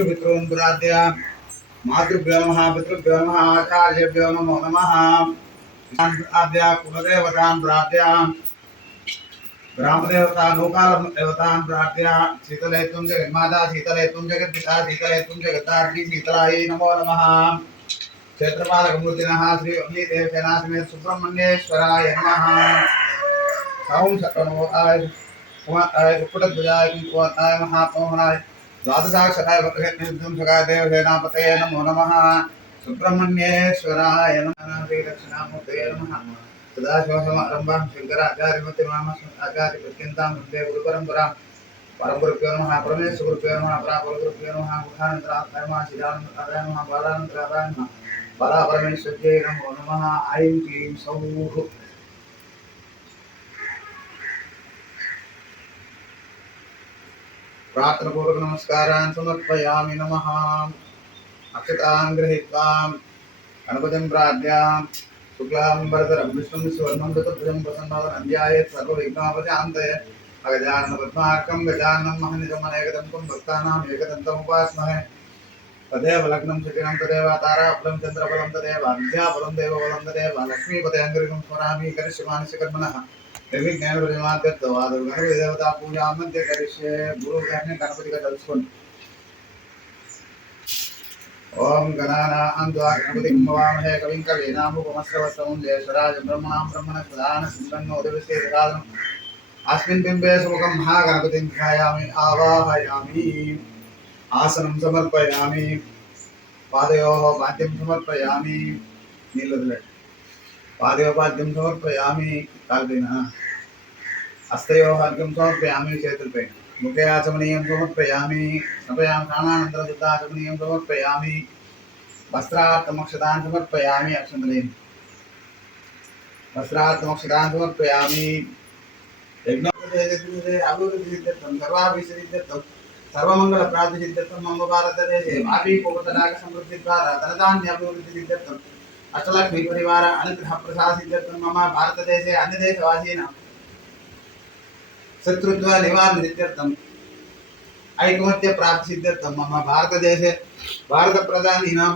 मातृपितॄन् प्रार्थय मातृभ्यो नमः पितृभ्यो नमः आचार्येभ्यो नमो नमः प्रार्थय कुलदेवतां प्रार्थय ग्रामदेवता लोकाल देवतां प्रार्थय शीतले तुम जगन्माता शीतले तुम जगत्पिता शीतले तुम जगत्तारिणी शीतलायै नमो नमः क्षेत्रपालकमूर्तिनः श्री अग्निदेवसेना समेत सुब्रह्मण्येश्वराय नमः ओम सकलमोहाय कुटध्वजाय कुंकुमाय महामोहनाय द्वादशाक्षराय वक्रनिर्धूम सखाय देवसेनापतये नमो नमः सुब्रह्मण्येश्वराय नमः श्रीदक्षिणामूर्तये नमः सदाशिवसमारम्भां शङ्कराचार्यमध्यमाम् आचार्यपर्यन्तां वन्दे गुरुपरम्परां परमगुरुभ्यो नमः परमेश्वरगुरुभ्यो नमः परापरगुरुभ्यो नमः मुखानन्तराय नमः श्रीरामनारायण नमः बालानन्तराय नमः बालापरमेश्वर्यै नमो नमः ऐं क्लीं सौः प्रार्थनापूर्वक नमस्कारान् समर्पयामि नमः अक्षतां गृहीत्वा गणपतिं प्रार्थ्य शुक्लाम्बरधरं विष्णुं सुवर्णं चतुर्भुजं प्रसन्नावनं ध्यायेत् सर्वविघ्नोपशान्तये अगजाननपद्मार्कं गजाननं महनिजमनेकदन्तं भक्तानाम् एकदन्तमुपास्महे तदेव लग्नं शुचिनं तदेव ताराफलं चन्द्रफलं तदेव विद्याफलं देवफलं तदेव लक्ष्मीपते अङ्गरिकं स्मरामि करिष्यमाणस्य कर्मणः निर्विघ्नेन गणपति देवता पूजा मध्य करिष्ये गुरुगारिని गणपतिగా తలుచుకోండి ओम गणानां त्वा गणपतिं नमामहे कविं कवीनामुपमश्रवस्तमं जयेश्वराय ब्रह्मणां ब्रह्मणस्पदान सिंहन्नो दिवसे ददानं अस्मिन् बिम्बे सुमुखं महागणपतिं ध्यायामि आवाहयामि आसनं समर्पयामि पादयोः पाद्यं समर्पयामि नीलदले पादयोः पाद्यं समर्पयामि काल्पेन हस्तयोः अर्घ्यं समर्पयामि चेतुर्पे मुखे आचमनीयं समर्पयामि सभयां स्नानानन्तरशुद्धाचमनीयं समर्पयामि वस्त्रार्थमक्षतान् समर्पयामि अक्षन्तलेन वस्त्रार्थमक्षतान् समर्पयामि यज्ञोपदेशे अभिवृद्धिसिद्ध्यर्थं सर्वाभिष्टसिद्ध्यर्थं सर्वमङ्गलप्राप्तिसिद्ध्यर्थं मम भारतदेशे वापीकोपतडागसमृद्धिद्वारा धनधान्याभिवृद्धिसिद्ध्यर्थं अष्टलक्ष्मीपरिवार अनुग्रहप्रसादसिद्ध्यर्थं मम भारतदेशे अन्यदेशवासीनां शत्रुत्व निवारण सिद्ध्यर्थम ऐकमत्य प्राप्ति सिद्ध्यर्थम मम भारत देशे भारत प्रधानीनां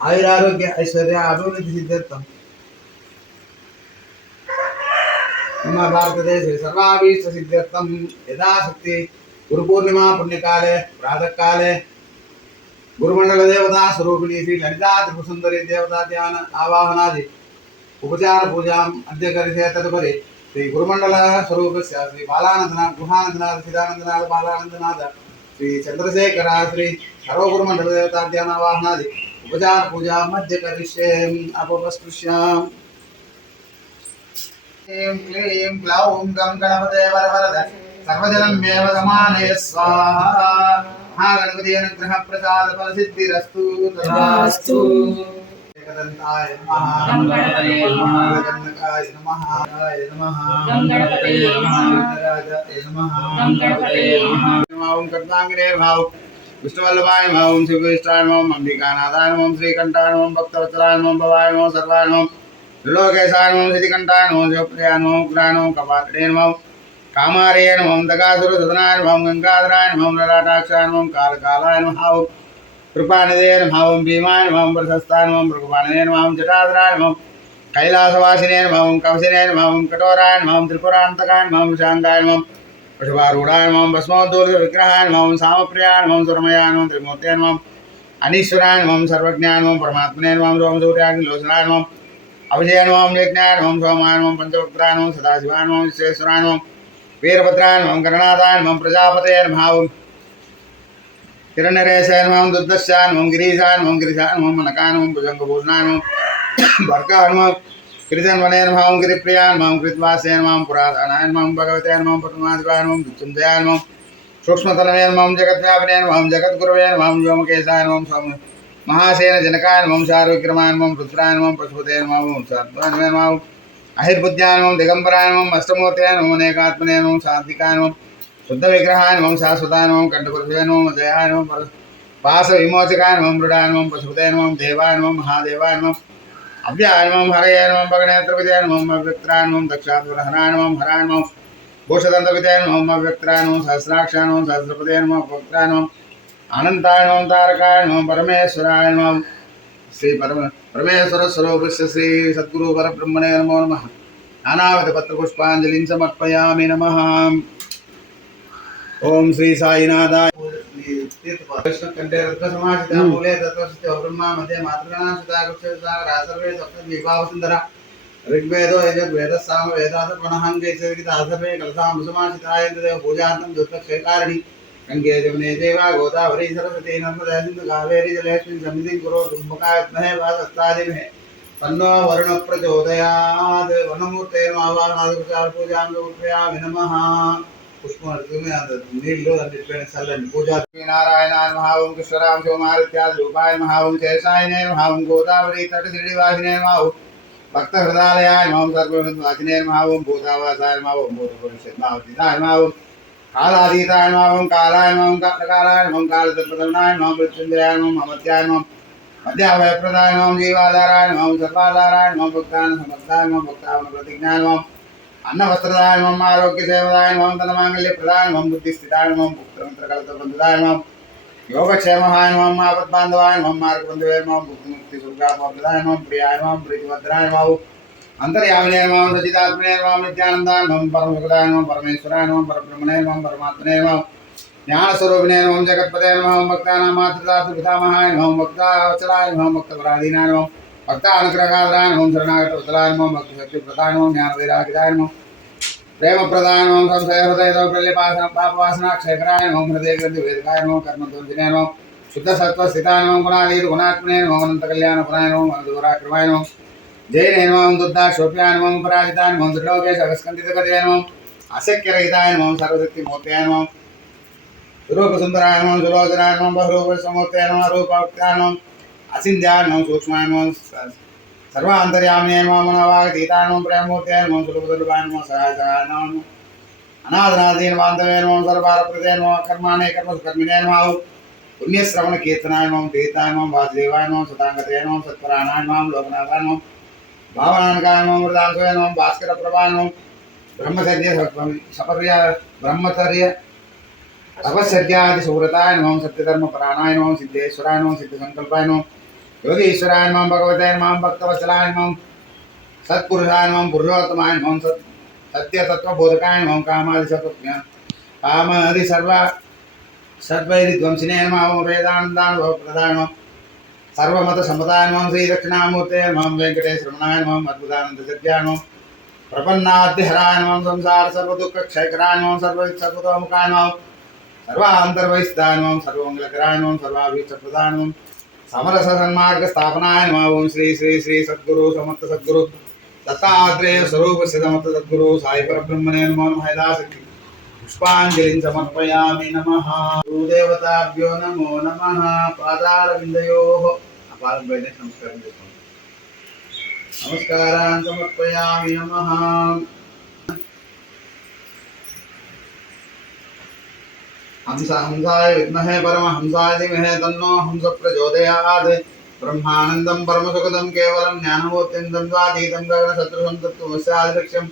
आयुरारोग्य ऐश्वर्य अभिवृद्धि सिद्ध्यर्थम मम भारत देशे सर्वाभीष्ट सिद्ध्यर्थम यथाशक्ति गुरुपूर्णिमा पुण्यकाले प्रातः काले गुरुमंडल देवता स्वरूपिणी श्री ललिता त्रिपुरसुंदरी देवता ध्यान आवाहनादि उपचार पूजा अद्य करिष्ये तदुपरि श्री गुरुमंडल स्वरूपस्य श्री बालानंदनाथ गुहानंदनाथ चिदानंदनाथ बालानंदनाथ श्री चंद्रशेखर श्री सर्वगुरुमंडल देवता ध्यान आवाहनादि उपचार पूजा मध्य करिष्ये अपवस्पृश्याम् ऐं क्लीं ग्लौं गं गणपते वरवरद सर्वजनं मेव समानय स्वाहा महागणपति अनुग्रह प्रसाद फल सिद्धिरस्तु तथास्तु एकदन्ताय नमः गणपतये नमः गणनाय नमः नमः गणपतये नमः गणराजाय नमः गणपतये नमः ओम कर्तांगिने भाव विष्णुवल्लभाय नमः ओम शिवविष्टाय नमः अंबिकानाथाय नमः श्रीकंठाय नमः भक्तवत्सलाय नमः भवाय नमः सर्वाय नमः त्रिलोकेशाय नमः श्रीकंठाय नमः शिवप्रियाय नमः उग्राय नमः कपाटये नमः कामार्ये नमः दगासुरसदनाय नमः गंगाधराय नमः ललाटाक्षाय नमः कालकालाय नमः कृपानिधे नमः ओम भीमाय नमः प्रशस्ताय नमः भृगुपाणिने नमः जटाधराय नमः कैलासवासिने नमः कवचिने नमः कठोराय नमः त्रिपुरान्तकाय नमः शांगाय नमः वृषभारूढाय नमः भस्मोद्धूलित विग्रहाय नमः सामप्रियाय नमः सुरमयाय नमः त्रिमूर्तये नमः अनीश्वराय नमः सर्वज्ञाय नमः परमात्मने नमः सोमसूर्याग्निलोचनाय नमः अभिजय नमः यज्ञाय नमः सोमाय नमः पंचवक्त्राय नमः सदाशिवाय नमः विश्वेश्वराय नमः वीरभद्राय नमः गणनाथाय नमः प्रजापतये नमः हिरण्यरेशाय नमः दुर्दशाय नमः गिरीशाय नमः गिरिशाय नमः मनकाय नमः भुजंगभूषणाय नमः भर्गाय नमः गिरिजन्वने नमः गिरिप्रियाय नमः कृतवासे नमः पुरातनाय नमः भगवते नमः पद्माधिपाय नमः मृत्युंजयाय नमः सूक्ष्मतनवे नमः जगद्व्यापिने नमः जगद्गुरवे नमः व्योमकेशाय नमः महासेन जनकाय नमः शार्विक्रमाय नमः रुद्राय नमः पशुपते नमः सर्वाय नमः अहिर्बुद्ध्याय नमः दिगंबराय नमः अष्टमूर्तये नमः अनेकात्मने नमः सात्विकाय नमः शुद्ध विग्रहाय नमः शाश्वताय नमः कंठपुरुषाय नमः जयाय नमः पास विमोचकाय नमः मृडाय नमः पशुपते नमः देवाय नमः महादेवाय नमः अव्याय नमः हरये नमः भगनेत्रविजय नमः अव्यक्ताय नमः दक्षापुरहराय नमः हराय नमः घोषदन्तविजय नमः अव्यक्ताय नमः सहस्राक्षाय नमः सहस्रपदे नमः भक्ताय नमः अनंताय नमः तारकाय नमः परमेश्वराय नमः श्री परमेश्वर स्वरूप श्री सद्गुरु परब्रह्मणे नमो नमः नानाविध पत्र पुष्पांजलिं समर्पयामि नमः। ओम श्री साईनाथाय कंठे रत्न समासिता मूले तत्त्वस्य ब्रह्मा मध्ये मातृगणा सुता कुक्षसा रासर्वे सप्त विभाव सुंदरा ऋग्वेदो यजुर्वेदः सामवेदात् सर्वे कलसां समासिताय देव पूजार्थं दुष्टक्षयकारिणी गंगे जमुने देवा गोदावरी सरस्वती नर्मदा सिंधु कावेरी जलेस्मिन् सन्निधिं कुरु कुम्भकायत्महे वासस्तादिमहे तन्नो वरुण प्रचोदयात् वनमूर्ते नमः पूजां समर्पयामि नमः। पुष्पमर्घ्यमे नील्लो अन्निट्पैन चल्लनि पूजा नारायणाय नमः ओं कृष्णराम शिवमारुत्याद रूपाय नमः ओं शेषायने नमः ओं गोदावरी तटश्रीनिवासिने नमः ओं भक्तहृदयालयाय नमः सर्ववासिने नमः ओं भूतावासाय नमः ओं भूतभविष्यद्भावतीताय नमः ओं कालातीताय नमः ओं कालाय नमः ओं कालकालाय नमः ओं कालतत्प्रदमनाय नमः मृत्युंजयाय नमः अमर्त्याय नमः मध्याभयप्रदाय नमः जीवाधाराय नमः सर्वाधाराय नमः भक्तानां समर्थाय नमः भक्तावनप्रतिज्ञाय नमः अन्नवस्त्रदाय नमः आरोग्य सेवदाय नमः धनमांगल्यप्रदाय नमः बुद्धिस्थिताय नमः पुत्रमित्रकलत्रबन्धुदाय नमः योगक्षेमहाय नमः आपद्बान्धवाय नमः मार्गबन्धवे नमः मुक्तिमुक्तिसुखप्रदाय नमः प्रियाय नमः प्रीतिभद्राय नमः अंतर्यामिने नमः सच्चिदात्मने नमः नित्यानन्दाय नमः परमसुखदाय नमः परमेश्वराय नमः परब्रह्मणे नमः परमात्मने नमः ज्ञानस्वरूपिणे नमः जगत्पते नमः भक्तानां मातृपितामहाय नमः भक्तावत्सलाय नमः भक्तपराधीनाय नमः भक्तानुग्रहकाराय नमः शरणागतवत्सलाय नमः भक्तिशक्तिप्रदाय नमः ज्ञानवैराग्यदाय नमः प्रेमप्रदाय नमः संशयहृदयदौर्बल्यपाशनं पापवासनाक्षयकराय नमः हृदयग्रन्थिवेदकाय नमः कर्मध्वंसिने नमः शुद्धसत्त्वस्थिताय नमः गुणाधीर्गुणात्मने नमः अनन्तकल्याणपुराय नमः मधुराक्रमाय नमः जयने नमः दुर्दाशोप्याय नमः पराजिताय नमः दृढोपेश अवस्कन्दितकदये नमः अशक्यरहिताय नमः सर्वशक्तिमूर्तये नमः रूपसुन्दराय नमः सुलोचनाय नमः बहुरूपसमूर्तये नमः रूपवक्ताय नमः असिन्ध्याय नमः सूक्ष्माय नमः सर्वान्तर्यामिने नमः मनोवागतीताय नमः प्रेममूर्तये नमः सुलभदुर्लभाय नमः सहायकाय नमः अनादनादीनवान्तवे नमः सर्वारप्रदे नमः कर्माणे कर्मसुकर्मिणे नमः पुण्यश्रवणकीर्तनाय नमः तीर्थाय नमः वासुदेवाय नमः सदांगते नमः सत्परायणाय नमः लोकनाथाय नमः भावनानकाय नमः मृदांशवे नमः भास्करप्रभाय नमः ब्रह्मचर्य तपश्चर्यादिसुव्रताय नमः सत्यधर्मपरायणाय नमः सिद्धेश्वराय नमः सिद्धसंकल्पाय नमः योगीश्वराय नमः भगवते नमः भक्तवत्सलाय नमः सत्पुरुषाय नमः पुरुषोत्तमाय नमः सत्यतत्त्वबोधकाय नमः कामादि सर्व सद्वैरिध्वंसिने नमः वेदानन्दानुभवप्रदाय नमः सर्वमतसम्मताय नमः श्रीदक्षिणामूर्ते नमः वेङ्कटेश्वरमणाय नमः अद्भुतानन्दसत्याय नमः प्रपन्नाद्यहराय नमः संसार सर्वदुःखक्षयकराय नमः सर्वतोमुखाय नमः सर्वान्तर्वहिताय नमः सर्वमङ्गलकराय नमः सर्वाभीष्टप्रदाय नमः समरसन्मार्गस्थापनाय नमः ओं श्री श्री श्री सद्गुरु समर्थ सद्गुरु दत्तात्रेय स्वरूप समर्थ सद्गुरु साई परब्रह्मणे नमो नमः यथाशक्ति पुष्पांजलिं समर्पयामि नमः। गुरुदेवताभ्यो नमो नमः। पादारविन्दयोः पादं नमस्कारान् समर्पयामि नमः। हंसाय विद्महे परमहंसाय धीमहि तन्नो हंसः प्रचोदयात्। ब्रह्मानन्दं परमसुखदं केवलं ज्ञानमूर्तिं द्वन्द्वातीतं गगनशत्रुं तत्त्वमस्यादिलक्ष्यम्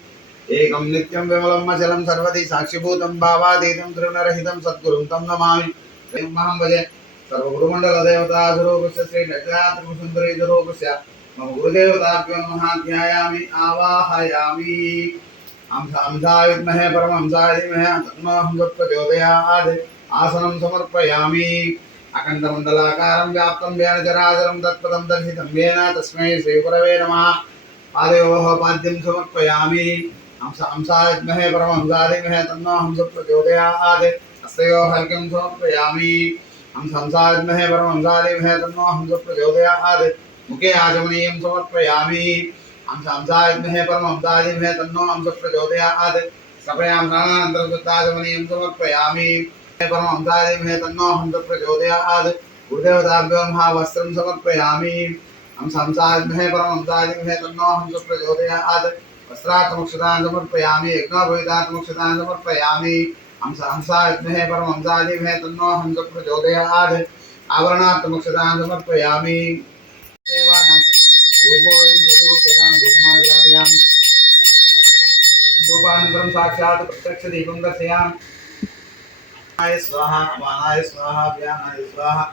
एकं नित्यं विमलम् अचलं सर्वदि साक्षिभूतं भावातीतं तृणरहितं सद्गुरुं तं नमामि। अहं भजे सर्वगुरुमण्डलदेवतास्वरूपस्य श्रीललितात्रिपुरसुन्दरीस्वरूपस्य मम गुरुदेवताभ्यो नमः ध्यायामि आवाहयामि। हंसाय विद्महे परमहंसाय धीमहि तन्नो हंसः प्रचोदयात्। आसनं समर्पयामि। अखण्डमण्डलाकारं व्याप्तं येन चराचरं तत्पदं दर्शितं येन तस्मै श्रीगुरवे नमः। पादयोः पाद्यं समर्पयामि। हंसाय विद्महे परमहंसाय धीमहि तन्नो हंसः प्रचोदयात्। हस्तयोः अर्घ्यं समर्पयामि। हंसाय विद्महे परमहंसाय धीमहि तन्नो हंसः प्रचोदयात्। मुखे आचमनीयं समर्पयामि। हंसाय विद्महे परमहंसाय धीमहि तन्नो हंसः प्रचोदयात्। कपयां स्नानानन्तरं शुद्धाचमनीयं समर्पयामि। परमहंसाय धीमहि तन्नो हंसः प्रचोदयात्। गुरुदेवताभ्यो नमः वस्त्रं समर्पयामि। हंसाय विद्महे परमहंसाय धीमहि तन्नो हंसः प्रचोदयात्। वस्त्रात्मक्षतां समर्पयामि। यज्ञोपवीतात्मक्षतां समर्पयामि। हंसाय विद्महे परमहंसाय धीमहि तन्नो हंसः प्रचोदयात्। आवरणात्मक्षतां समर्पयामि। धूपोऽयं प्रतिगुह्यतां धूपमाग्रापयामि। धूपानन्तरं साक्षात् प्रत्यक्षदीपं दर्शयामि। स्वाहा अपानाय स्वाहा व्यानाय स्वाहा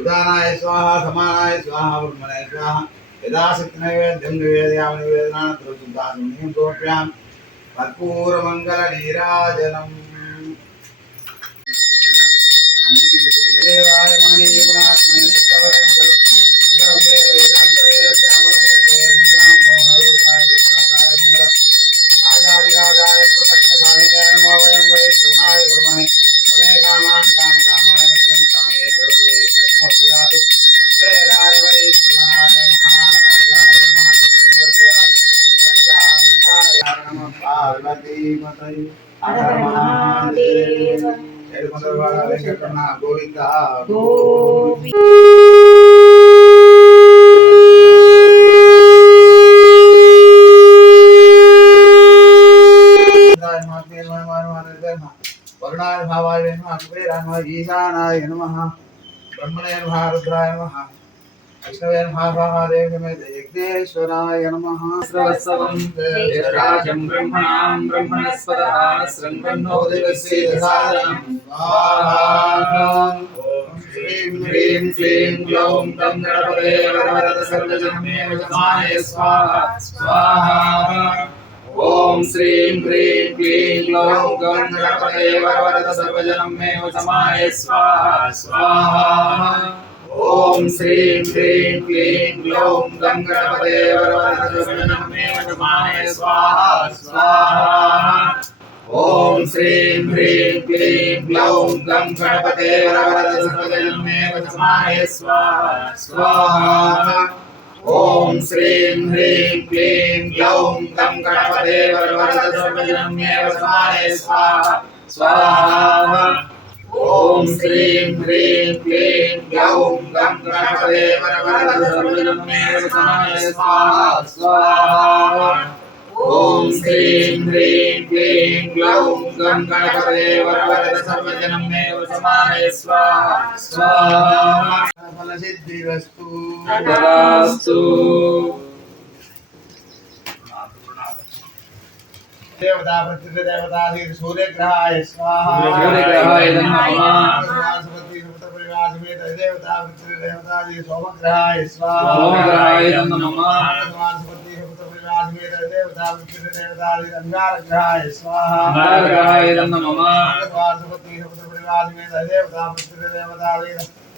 उदानाय स्वाहा समानाय स्वाहा ब्रह्मणाय स्वाहा यदा शक्तिनैवेद्यं निवेदयामि निवेदनानन्तरं शुद्धात्मनीं समर्पयामि कर्पूरमङ्गलनीराजनम् देवाय मणिये गुणात्मने तत्त्ववरमङ्गलं मङ्गलं वेद वेदान्तवेदश्यामलमूर्ते मङ्गलं मोहरूपाय गुणाताय मङ्गलं राजाधिराजाय प्रसक्तधारिणे नमो वयं वै श्रवणाय कुर्महे अमे कामान् कामकामाय नित्यं कामे सर्वे ब्रह्मोपजातु वेदाय वै श्रवणाय महाराजाय नमः संदर्शयामि रक्षान्ताय नमः पार्वती मतये हर महादेव ఏడుకొండలవాడ వెంకటరమణ గోవింద గోవింద వరుణాయ భావాయ నమః కుబేరాయ నమః ఈశానాయ నమః బ్రహ్మణే నమః రుద్రాయ నమః విష్ణవే నమః మహాదేవమే యజ్ఞేశ్వరాయ నమః సర్వస్వం జ్యేష్ఠరాజం బ్రహ్మణాం బ్రహ్మణస్పదః శృణ్వన్నోదివస్యేదసాదనం స్వాహా శ్రీం హ్రీం క్లీం గ్లౌం తం గణపతే వరవరద సర్వజనమే వజమానే స్వాహా స్వాహా ఓం శ్రీం హ్రీం క్లీం గ్లౌం గం గణపతే వరవరద సర్వజనం మే వశమాయ స్వాహా స్వాహా ఓం శ్రీం హ్రీం క్లీం గ్లౌం గం గణపతే వరవరద సర్వజనం మే వశమాయ స్వాహా స్వాహా ఓం శ్రీం హ్రీం క్లీం గ్లౌం గం గణపతే వరవరద సర్వజనం మే వశమాయ స్వాహా స్వాహా ఓం శ్రీం హ్రీం క్లీం గ్లౌం గం గణపతే వరవరద సర్వజనం మే వశమాయ స్వాహా స్వాహా ఓం శ్రీం హ్రీం క్లీం గ్లౌం గం గణపతే వరవరద సర్వజనం మే వశమాయ స్వాహా స్వాహా ఓం శ్రీం హ్రీం క్లీం గ్లౌం గం గణపతే వరవరద సర్వజనం మే వశమాయ స్వాహా స్వాహా ఫలసిద్ధిరస్తు తదాస్తు देवता प्रत्यदेवता सूर्यग्रहाय स्वाहा सूर्यग्रहाय नमः सरस्वती सुपुत्र परिवार समेत देवता प्रत्यदेवता सोमग्रहाय स्वाहा सोमग्रहाय नमः सरस्वती सुपुत्र परिवार समेत देवता प्रत्यदेवता अंगारग्रहाय स्वाहा अंगारग्रहाय नमः सरस्वती सुपुत्र परिवार समेत देवता प्रत्यदेवता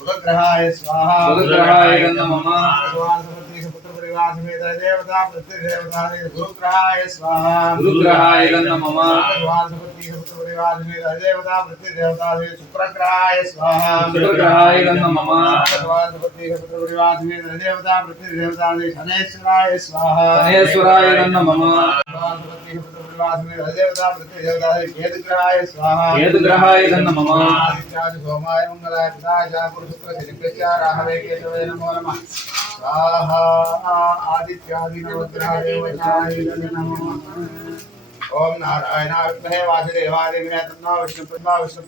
बुधग्रहाय स्वाहा बुधग्रहाय नमः सरस्वती सुपुत्र परिवार समेत देवता प्रत्यदेवता गुरुग्रहाय स्वाहा गुरुग्रहाय नमः सरस्वती सुपुत्र परिवार समेत देवता प्रत्यदेवता शुक्रग्रहाय स्वाहा शुक्रग्रहाय नमः सरस्वती सुपुत्र परिवार समेत देवता प्रत्यदेवता शनेश्वराय स्वाहा शनेश्वराय नमः सरस्वती सुपुत्र परिवार समेत देवता प्रत्यदेवता केतुग्रहाय स्वाहा केतुग्रहाय नमः आदित्यादि सोमाय मंगलाय पिताय गुरु शुक्र शनिश्च राहवे केतवे नमो नमः स्वाहा आदित्यादि नवग्रह देवताय नमः ओम नारायणाय विद्महे वासुदेवाय धीमहि तन्नो विष्णु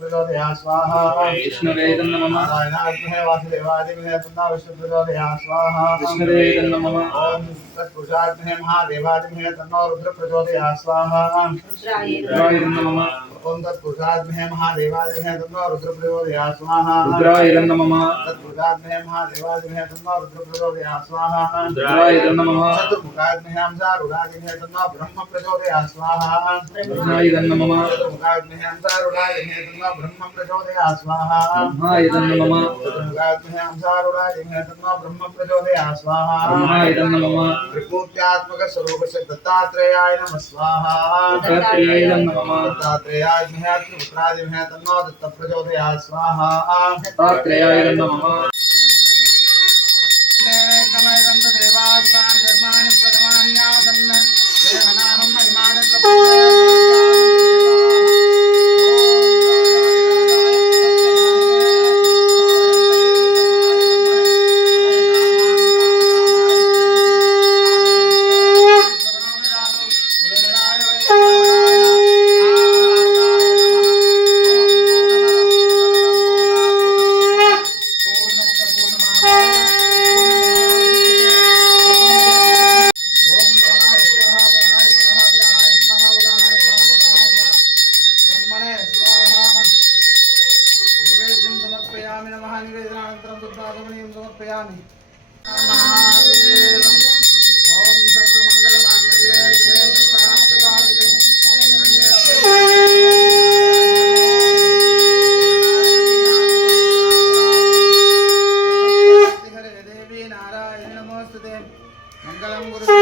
प्रचोदयात् स्वाहा विष्णवे नमः नारायणाय विद्महे वासुदेवाय धीमहि तन्नो विष्णु प्रचोदयात् स्वाहा विष्णवे नमः ओम तत्पुरुषाय विद्महे महादेवाय धीमहि तन्नो रुद्र प्रचोदयात् स्वाहा रुद्राय नमः ओम तत्पुरुषाय विद्महे महादेवाय धीमहि तन्नो रुद्र प्रचोदयात् स्वाहा रुद्राय नमः तत्पुरुषाय विद्महे महादेवाय धीमहि तन्नो रुद्र प्रचोदयात् स्वाहा रुद्राय नमः चतुर्मुखाय विद्महे अंसारूढाय धीमहि तन्नो ब्रह्म प्रचोदयात् स्वाहा ब्रह्माय नमः चतुर्मुखाय विद्महे अंसारूढाय धीमहि तन्नो ब्रह्म प्रचोदयात् स्वाहा ब्रह्माय नमः चतुर्मुखाय विद्महे अंसारूढाय धीमहि तन्नो ब्रह्म प्रचोदयात् स्वाहा ब्रह्माय नमः त्रिमूर्त्यात्मक स्वरूपस्य दत्तात्रेयाय नमः स्वाहा दत्तात्रेयाय नमः दत्तात्रेयाय विद्महे त्रिपुत्राय धीमहि तन्नो दत्त प्रचोदयात् स्वाहा दत्तात्रेयाय नमः महादेव ओम सर्वमंगलमांगल्ये शिवे सर्वार्थसाधिके हरे देवी नारायण नमोस्तुते मंगलम गुरु